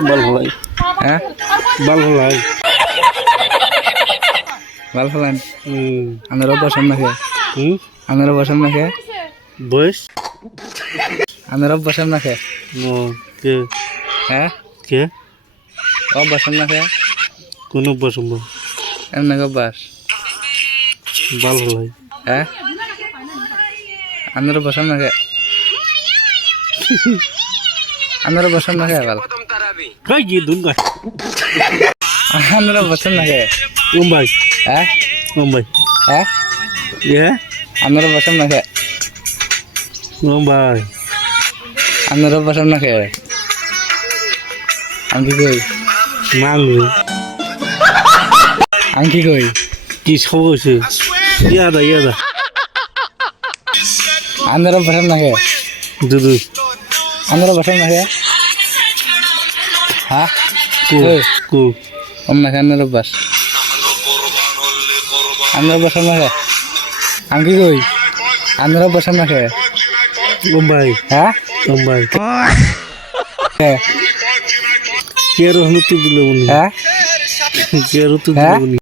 বল ফলাই হ্যাঁ বল ফলাই বাল ফেলান আপনারা বসেন না খেয়ে আপনারা বসেন না খেয়ে বয়স আপনারা বসেন না খেয়ে ও কে হ্যাঁ কে ও বসেন না খেয়ে কোন বসম্ভ এমনি বাস বল ফলাই হ্যাঁ আপনারা বসেন না খেয়ে আপনারা বসেন না খেয়ে বাল কই কি দুন কই আপনারা বসেন না খেয়ে মুম্বাই হ্যাঁ মুম্বাই হ্যাঁ এ আপনারা বসেন না খেয়ে মুম্বাই আপনারা বসেন না খেয়ে আমি কি কই মাংরি আমি কি কই কি সব হইছে ইয়াদা আপনারা বসেন না খেয়ে দুদু আপনারা বসেন না খেয়ে হ্যাঁ কু কু অন্য আপনারা বাস আপনারা বসেন না খেয়ে আমি কি কই আপনারা বসেন না খেয়ে মুম্বাই হ্যাঁ মুম্বাই হ্যাঁ কে রহমত দিল উনি হ্যাঁ কে রহমত হ্যাঁ? দিল উনি